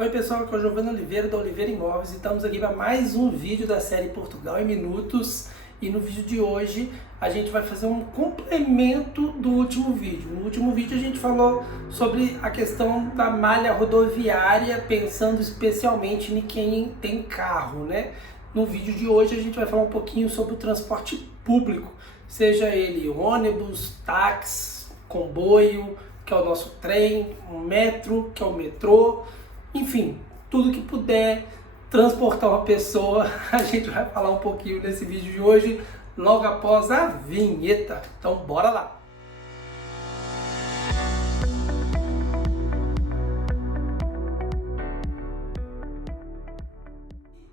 Oi pessoal, aqui é o Giovanni Oliveira da Oliveira Imóveis e estamos aqui para mais um vídeo da série Portugal em Minutos. E no vídeo de hoje a gente vai fazer um complemento do último vídeo. No último vídeo a gente falou sobre a questão da malha rodoviária, pensando especialmente em quem tem carro, né? No vídeo de hoje a gente vai falar um pouquinho sobre o transporte público, seja ele ônibus, táxi, comboio, que é o nosso trem, o metro, que é o metrô. Enfim, tudo que puder transportar uma pessoa, a gente vai falar um pouquinho nesse vídeo de hoje, logo após a vinheta. Então, bora lá!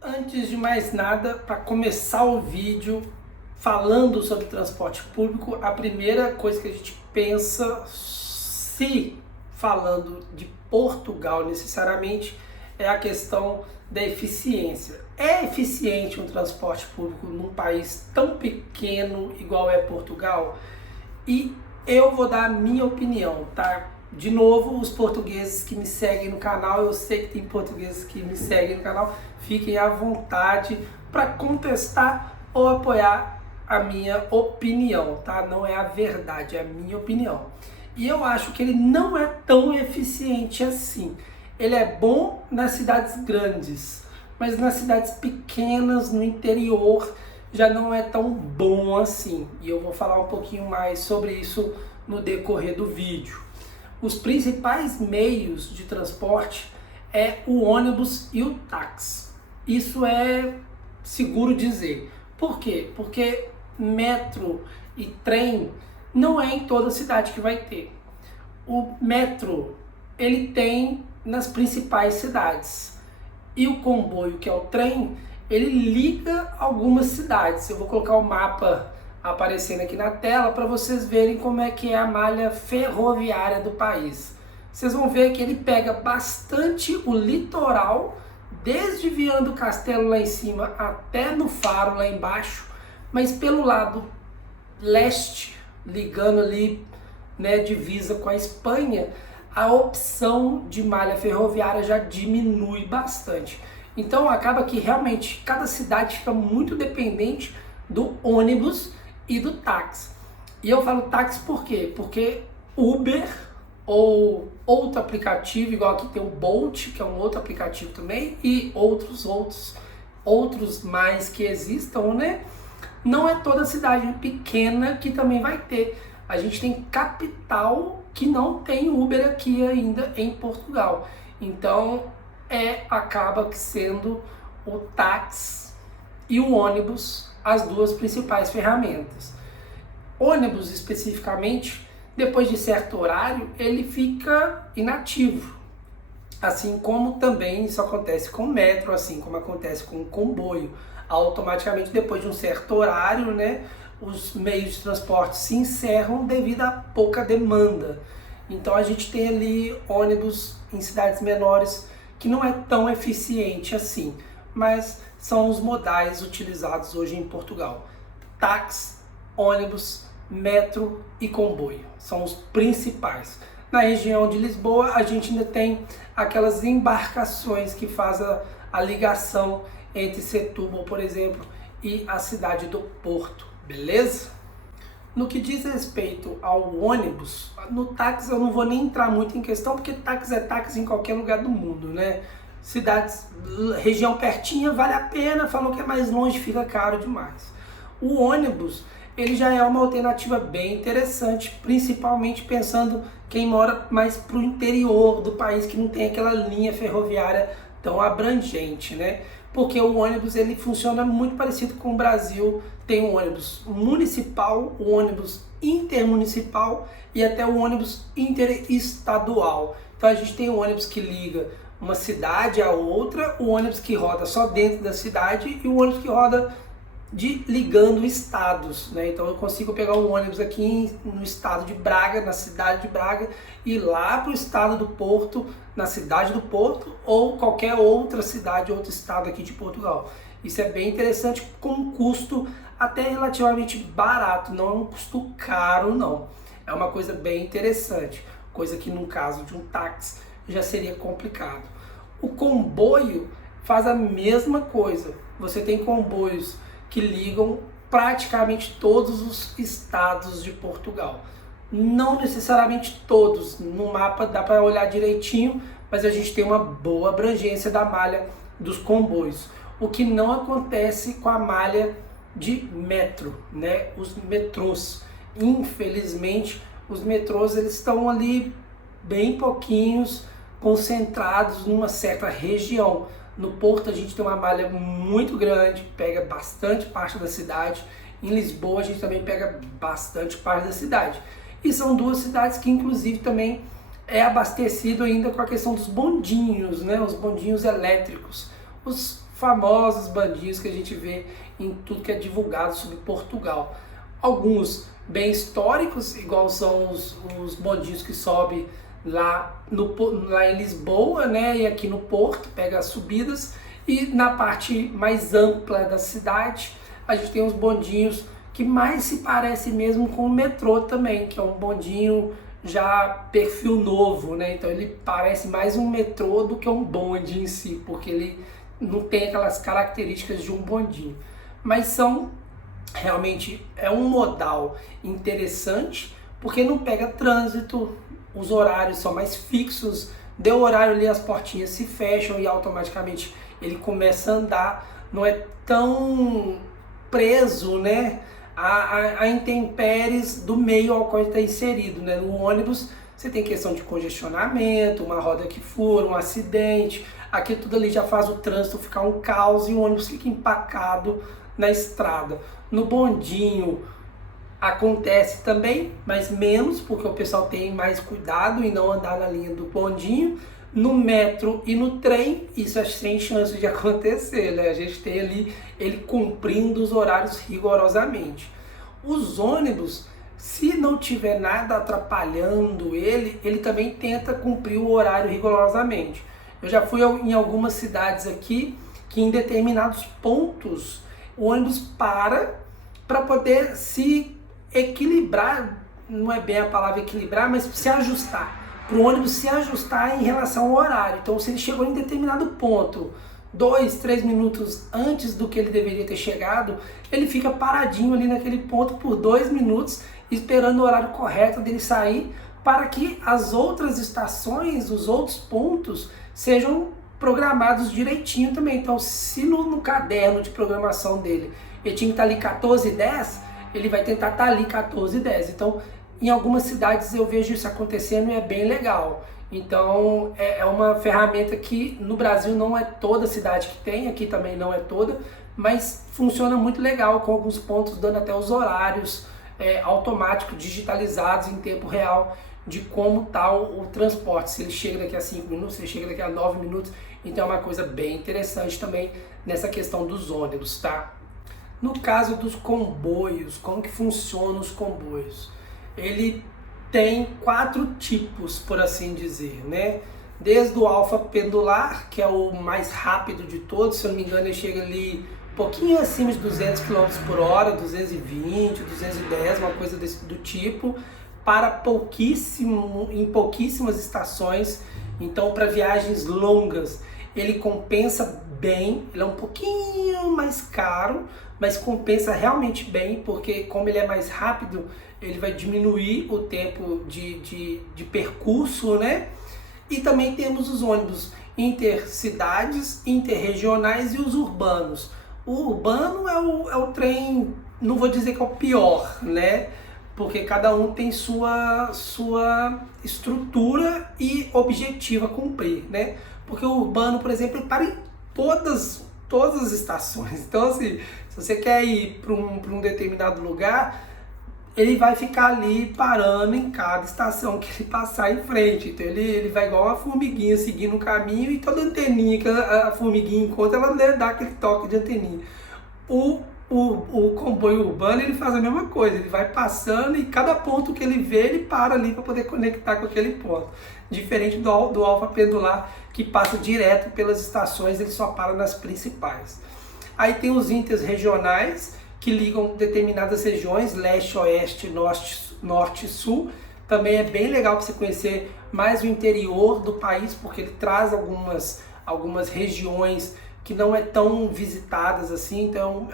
Antes de mais nada, para começar o vídeo falando sobre transporte público, a primeira coisa que a gente pensa, se falando de Portugal necessariamente, é a questão da eficiência. É eficiente um transporte público num país tão pequeno igual é Portugal? E eu vou dar a minha opinião, tá? De novo, os portugueses que me seguem no canal, eu sei que tem portugueses que me seguem no canal, fiquem à vontade para contestar ou apoiar a minha opinião, tá? Não é a verdade, é a minha opinião. E eu acho que ele não é tão eficiente assim. Ele é bom nas cidades grandes, mas nas cidades pequenas, no interior, já não é tão bom assim. E eu vou falar um pouquinho mais sobre isso no decorrer do vídeo. Os principais meios de transporte é o ônibus e o táxi. Isso é seguro dizer. Por quê? Porque metro e trem não é em toda cidade que vai ter. O metro, ele tem nas principais cidades. E o comboio, que é o trem, ele liga algumas cidades. Eu vou colocar o mapa aparecendo aqui na tela para vocês verem como é que é a malha ferroviária do país. Vocês vão ver que ele pega bastante o litoral, desde Viana do Castelo lá em cima até no Faro lá embaixo, mas pelo lado leste, ligando ali, né, divisa com a Espanha, a opção de malha ferroviária já diminui bastante. Então acaba que realmente cada cidade fica muito dependente do ônibus e do táxi. E eu falo táxi por quê? Porque Uber ou outro aplicativo, igual aqui tem o Bolt, que é um outro aplicativo também, e outros mais que existam, né? Não é toda cidade pequena que também vai ter. A gente tem capital que não tem Uber aqui ainda em Portugal. Então acaba sendo o táxi e o ônibus as duas principais ferramentas. Ônibus especificamente, depois de certo horário, ele fica inativo. Assim como também isso acontece com o metro, assim como acontece com o comboio. Automaticamente, depois de um certo horário, né, os meios de transporte se encerram devido a pouca demanda. Então a gente tem ali ônibus em cidades menores que não é tão eficiente assim, mas são os modais utilizados hoje em Portugal. Táxi, ônibus, metro e comboio são os principais. Na região de Lisboa a gente ainda tem aquelas embarcações que fazem a ligação entre Setúbal, por exemplo, e a cidade do Porto, beleza? No que diz respeito ao ônibus, no táxi eu não vou nem entrar muito em questão, porque táxi é táxi em qualquer lugar do mundo, né? Cidades, região pertinha vale a pena, falou que é mais longe fica caro demais. O ônibus, ele já é uma alternativa bem interessante, principalmente pensando quem mora mais para o interior do país, que não tem aquela linha ferroviária tão abrangente, né? Porque o ônibus ele funciona muito parecido com o Brasil, tem o ônibus municipal, o ônibus intermunicipal e até o ônibus interestadual. Então a gente tem o ônibus que liga uma cidade a outra, o ônibus que roda só dentro da cidade e o ônibus que roda ligando estados, né? Então eu consigo pegar um ônibus aqui no estado de Braga, na cidade de Braga, e ir lá para o estado do Porto, na cidade do Porto, ou qualquer outra cidade, outro estado aqui de Portugal. Isso é bem interessante, com um custo até relativamente barato, não é um custo caro não. É uma coisa bem interessante, coisa que no caso de um táxi já seria complicado. O comboio faz a mesma coisa. Você tem comboios que ligam praticamente todos os estados de Portugal. Não necessariamente todos, no mapa dá para olhar direitinho, mas a gente tem uma boa abrangência da malha dos comboios. O que não acontece com a malha de metro, né? Os metrôs. Infelizmente, os metrôs eles estão ali bem pouquinhos, concentrados numa certa região. No Porto a gente tem uma malha muito grande, pega bastante parte da cidade. Em Lisboa a gente também pega bastante parte da cidade. E são duas cidades que inclusive também é abastecido ainda com a questão dos bondinhos, né? Os bondinhos elétricos. Os famosos bondinhos que a gente vê em tudo que é divulgado sobre Portugal. Alguns bem históricos, igual são os bondinhos que sobem lá em Lisboa, né, e aqui no Porto, pega as subidas, e na parte mais ampla da cidade, a gente tem uns bondinhos que mais se parece mesmo com o metrô também, que é um bondinho já perfil novo, né, então ele parece mais um metrô do que um bonde em si, porque ele não tem aquelas características de um bondinho, mas são realmente é um modal interessante, porque não pega trânsito, os horários são mais fixos, deu horário ali as portinhas se fecham e automaticamente ele começa a andar, não é tão preso, né, a intempéries do meio ao qual ele está inserido, né? No ônibus você tem questão de congestionamento, uma roda que fura, um acidente, aqui tudo ali já faz o trânsito ficar um caos e o ônibus fica empacado na estrada. No bondinho acontece também, mas menos, porque o pessoal tem mais cuidado em não andar na linha do bondinho. No metro e no trem, isso é sem chance de acontecer, né? A gente tem ali ele cumprindo os horários rigorosamente. Os ônibus, se não tiver nada atrapalhando ele também tenta cumprir o horário rigorosamente. Eu já fui em algumas cidades aqui que em determinados pontos o ônibus para poder se equilibrar, não é bem a palavra equilibrar, mas se ajustar, para o ônibus se ajustar em relação ao horário. Então se ele chegou em determinado ponto, 2, 3 minutos antes do que ele deveria ter chegado, ele fica paradinho ali naquele ponto por 2 minutos, esperando o horário correto dele sair, para que as outras estações, os outros pontos, sejam programados direitinho também. Então se no caderno de programação dele ele tinha que estar ali 14h10, ele vai tentar estar ali 14h10. Então em algumas cidades eu vejo isso acontecendo e é bem legal. Então é uma ferramenta que no Brasil não é toda cidade que tem, aqui também não é toda, mas funciona muito legal, com alguns pontos dando até os horários automáticos, digitalizados em tempo real, de como está o transporte, se ele chega daqui a 5 minutos, se ele chega daqui a 9 minutos. Então é uma coisa bem interessante também nessa questão dos ônibus, tá? No caso dos comboios, como que funcionam os comboios? Ele tem 4 tipos, por assim dizer, né? Desde o alfa pendular, que é o mais rápido de todos, se eu não me engano ele chega ali um pouquinho acima de 200 km por hora, 220, 210, uma coisa do tipo, para em pouquíssimas estações. Então para viagens longas ele compensa bem, ele é um pouquinho mais caro, mas compensa realmente bem, porque como ele é mais rápido, ele vai diminuir o tempo de percurso, né? E também temos os ônibus intercidades, interregionais e os urbanos. O urbano é o trem, não vou dizer que é o pior, né? Porque cada um tem sua estrutura e objetivo a cumprir, né? Porque o urbano, por exemplo, ele para em todas as estações. Então, assim, se você quer ir para um determinado lugar, ele vai ficar ali parando em cada estação que ele passar em frente. Então ele vai igual uma formiguinha seguindo o caminho, e toda anteninha que a formiguinha encontra, ela dá aquele toque de anteninha. O comboio urbano ele faz a mesma coisa, ele vai passando e cada ponto que ele vê, ele para ali para poder conectar com aquele ponto. Diferente do alfa pendular, que passa direto pelas estações, ele só para nas principais. Aí tem os interregionais, que ligam determinadas regiões, leste, oeste, norte e sul. Também é bem legal para você conhecer mais o interior do país, porque ele traz algumas regiões que não é tão visitadas assim, então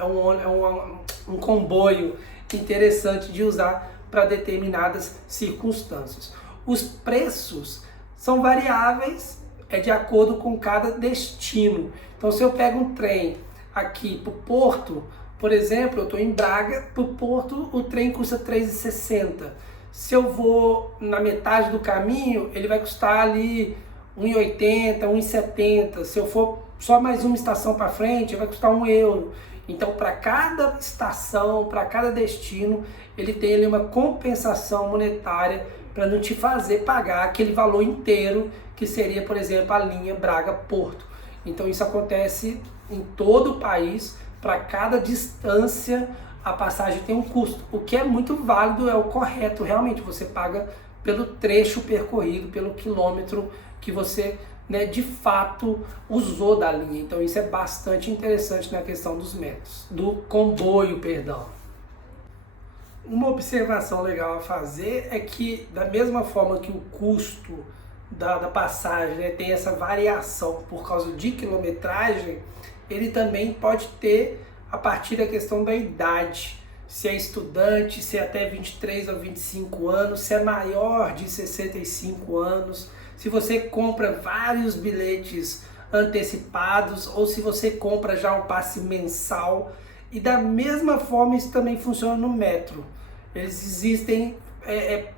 um comboio interessante de usar para determinadas circunstâncias. Os preços são variáveis, de acordo com cada destino. Então, se eu pego um trem aqui para o Porto, por exemplo, eu estou em Braga, para o Porto o trem custa R$ 3,60. Se eu vou na metade do caminho, ele vai custar ali R$ 1,80, R$ 1,70. Se eu for só mais uma estação para frente, vai custar €1. Então, para cada estação, para cada destino, ele tem ali uma compensação monetária para não te fazer pagar aquele valor inteiro que seria, por exemplo, a linha Braga-Porto. Então, isso acontece em todo o país. Para cada distância, a passagem tem um custo. O que é muito válido, é o correto. Realmente, você paga pelo trecho percorrido, pelo quilômetro que você, né, de fato usou da linha. Então, isso é bastante interessante na questão dos metros, do comboio, perdão. Uma observação legal a fazer é que, da mesma forma que o custo da passagem, né, tem essa variação por causa de quilometragem, ele também pode ter a partir da questão da idade. Se é estudante, se é até 23 ou 25 anos, se é maior de 65 anos, se você compra vários bilhetes antecipados ou se você compra já um passe mensal. E da mesma forma isso também funciona no metro. Existem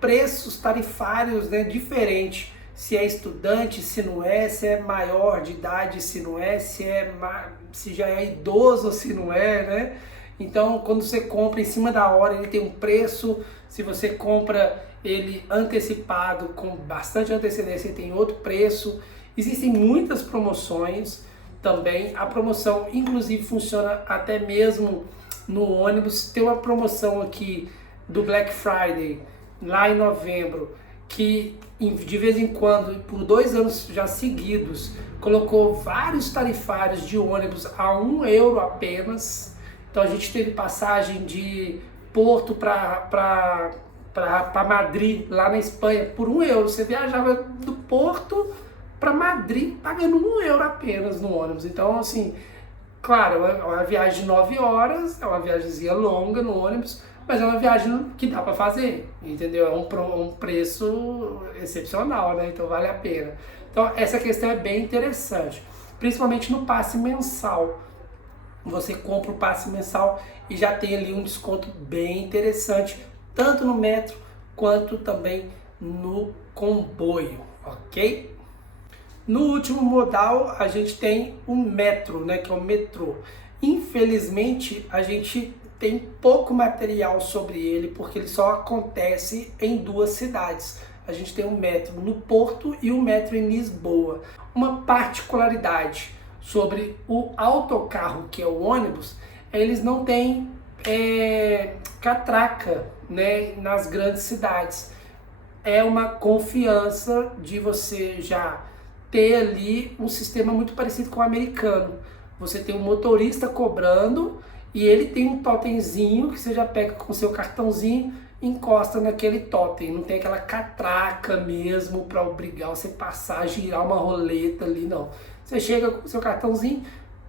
preços tarifários, né, diferentes. Se é estudante, se não é, se é maior de idade, se não é, se já é idoso, se não é, né? Então, quando você compra em cima da hora, ele tem um preço. Se você compra ele antecipado, com bastante antecedência, ele tem outro preço. Existem muitas promoções também. A promoção, inclusive, funciona até mesmo no ônibus. Tem uma promoção aqui do Black Friday, lá em novembro, que de vez em quando, por 2 anos já seguidos, colocou vários tarifários de ônibus a €1 apenas. Então a gente teve passagem de Porto para Madrid, lá na Espanha, por €1. Você viajava do Porto para Madrid pagando €1 apenas no ônibus. Então, assim, claro, é uma viagem de 9 horas, é uma viagemzinha longa no ônibus, mas é uma viagem que dá para fazer, entendeu? É um preço excepcional, né? Então vale a pena. Então essa questão é bem interessante, principalmente no passe mensal. Você compra o passe mensal e já tem ali um desconto bem interessante, tanto no metro quanto também no comboio, ok? No último modal a gente tem o metro, né, que é o metrô. Infelizmente a gente tem pouco material sobre ele, porque ele só acontece em 2 cidades. A gente tem o metro no Porto e o metro em Lisboa. Uma particularidade sobre o autocarro, que é o ônibus, eles não têm catraca, né, nas grandes cidades. É uma confiança de você já ter ali um sistema muito parecido com o americano. Você tem um motorista cobrando e ele tem um totemzinho que você já pega com o seu cartãozinho, encosta naquele totem. Não tem aquela catraca mesmo para obrigar você a passar, girar uma roleta ali, não. Você chega com o seu cartãozinho,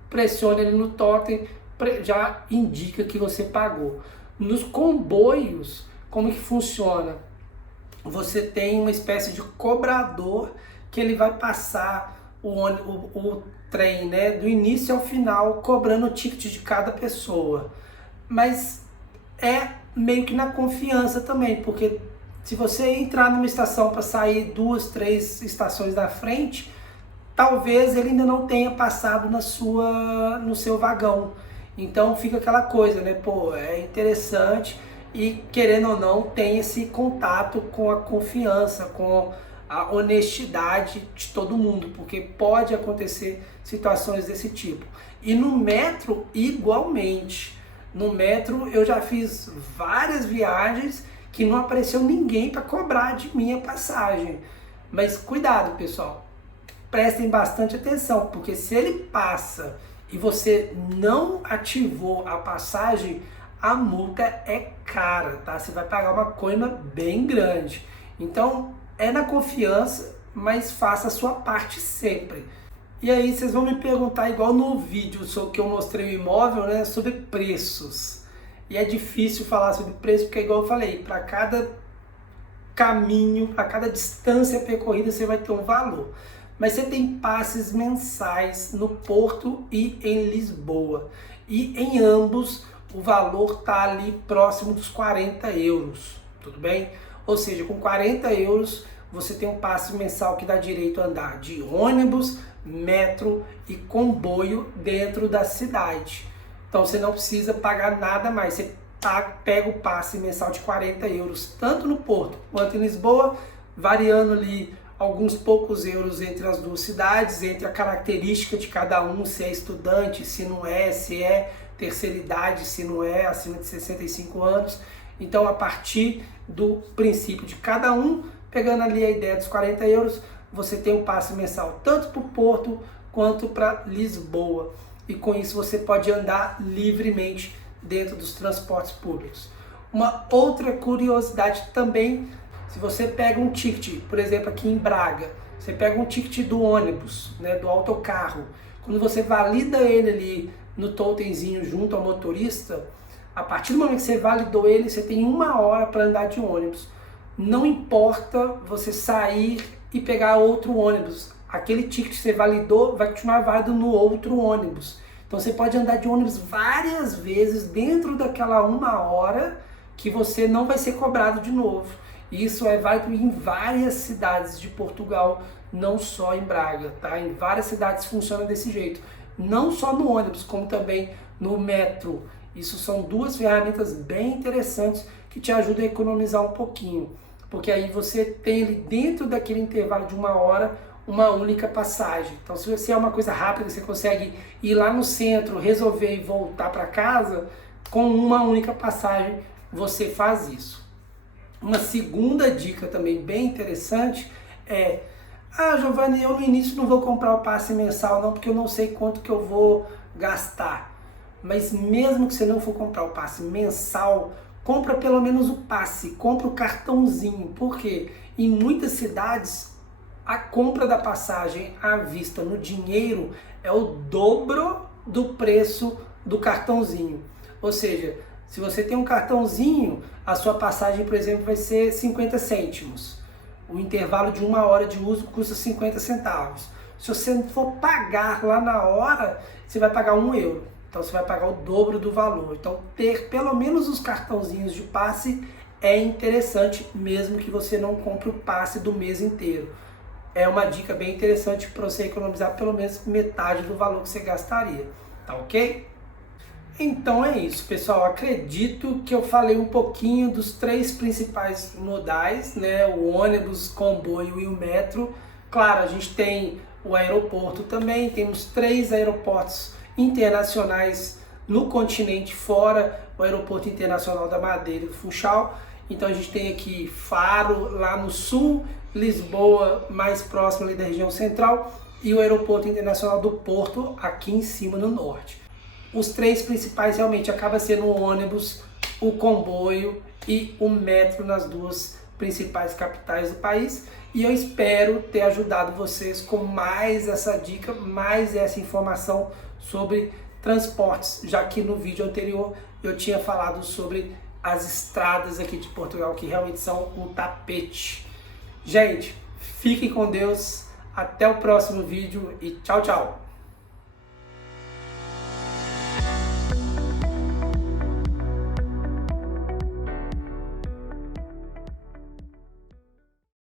pressiona ele no totem, já indica que você pagou. Nos comboios, como que funciona? Você tem uma espécie de cobrador que ele vai passar o trem, né, do início ao final, cobrando o ticket de cada pessoa. Mas é meio que na confiança também, porque se você entrar numa estação para sair 2, 3 estações da frente, talvez ele ainda não tenha passado no seu vagão. Então fica aquela coisa, né? Pô, é interessante e, querendo ou não, tem esse contato com a confiança, com a honestidade de todo mundo, porque pode acontecer situações desse tipo. E no metro, igualmente. No metro eu já fiz várias viagens que não apareceu ninguém para cobrar de minha passagem. Mas cuidado, pessoal, prestem bastante atenção, porque se ele passa e você não ativou a passagem, a multa é cara, tá? Você vai pagar uma coima bem grande. Então, é na confiança, mas faça a sua parte sempre. E aí vocês vão me perguntar, igual no vídeo sobre que eu mostrei o imóvel, né, sobre preços. E é difícil falar sobre preço, porque igual eu falei, para cada caminho, para cada distância percorrida você vai ter um valor. Mas você tem passes mensais no Porto e em Lisboa. E em ambos o valor está ali próximo dos 40 euros, tudo bem? Ou seja, com 40 euros você tem um passe mensal que dá direito a andar de ônibus, metro e comboio dentro da cidade. Então você não precisa pagar nada mais, você pega o passe mensal de 40 euros, tanto no Porto quanto em Lisboa, variando ali alguns poucos euros entre as duas cidades, entre a característica de cada um, se é estudante, se não é, se é terceira idade, se não é, acima de 65 anos. Então, a partir do princípio de cada um, pegando ali a ideia dos 40 euros, você tem um passe mensal tanto para o Porto quanto para Lisboa. E com isso você pode andar livremente dentro dos transportes públicos. Uma outra curiosidade também, se você pega um ticket, por exemplo aqui em Braga, você pega um ticket do ônibus, né, do autocarro, quando você valida ele ali no totemzinho junto ao motorista, a partir do momento que você validou ele, você tem 1 hora para andar de ônibus. Não importa você sair e pegar outro ônibus, aquele ticket que você validou vai continuar válido no outro ônibus. Então você pode andar de ônibus várias vezes dentro daquela 1 hora que você não vai ser cobrado de novo. Isso é válido em várias cidades de Portugal, não só em Braga, tá? Em várias cidades funciona desse jeito. Não só no ônibus, como também no metro. Isso são duas ferramentas bem interessantes que te ajudam a economizar um pouquinho. Porque aí você tem ali dentro daquele intervalo de 1 hora uma única passagem. Então se você é uma coisa rápida, você consegue ir lá no centro, resolver e voltar para casa, com uma única passagem você faz isso. Uma segunda dica também bem interessante é: Giovanni, eu no início não vou comprar o passe mensal não, porque eu não sei quanto que eu vou gastar. Mas mesmo que você não for comprar o passe mensal, compra pelo menos o passe, compra o cartãozinho. Por quê? Em muitas cidades, a compra da passagem à vista no dinheiro é o dobro do preço do cartãozinho. Ou seja, se você tem um cartãozinho, a sua passagem, por exemplo, vai ser 50 cêntimos. O intervalo de 1 hora de uso custa 50 centavos. Se você for pagar lá na hora, você vai pagar 1 euro. Então você vai pagar o dobro do valor. Então ter pelo menos os cartãozinhos de passe é interessante, mesmo que você não compre o passe do mês inteiro. É uma dica bem interessante para você economizar pelo menos metade do valor que você gastaria. Tá ok? Então é isso, pessoal. Acredito que eu falei um pouquinho dos 3 principais modais, né? O ônibus, comboio e o metro. Claro, a gente tem o aeroporto também. Temos 3 aeroportos internacionais no continente, fora o Aeroporto Internacional da Madeira e do Funchal. Então a gente tem aqui Faro lá no sul, Lisboa mais próximo ali da região central e o Aeroporto Internacional do Porto aqui em cima no norte. Os 3 principais realmente acaba sendo o ônibus, o comboio e o metro nas 2 principais capitais do país. E eu espero ter ajudado vocês com mais essa dica, mais essa informação sobre transportes, já que no vídeo anterior eu tinha falado sobre as estradas aqui de Portugal, que realmente são um tapete. Gente, fiquem com Deus, até o próximo vídeo e tchau, tchau!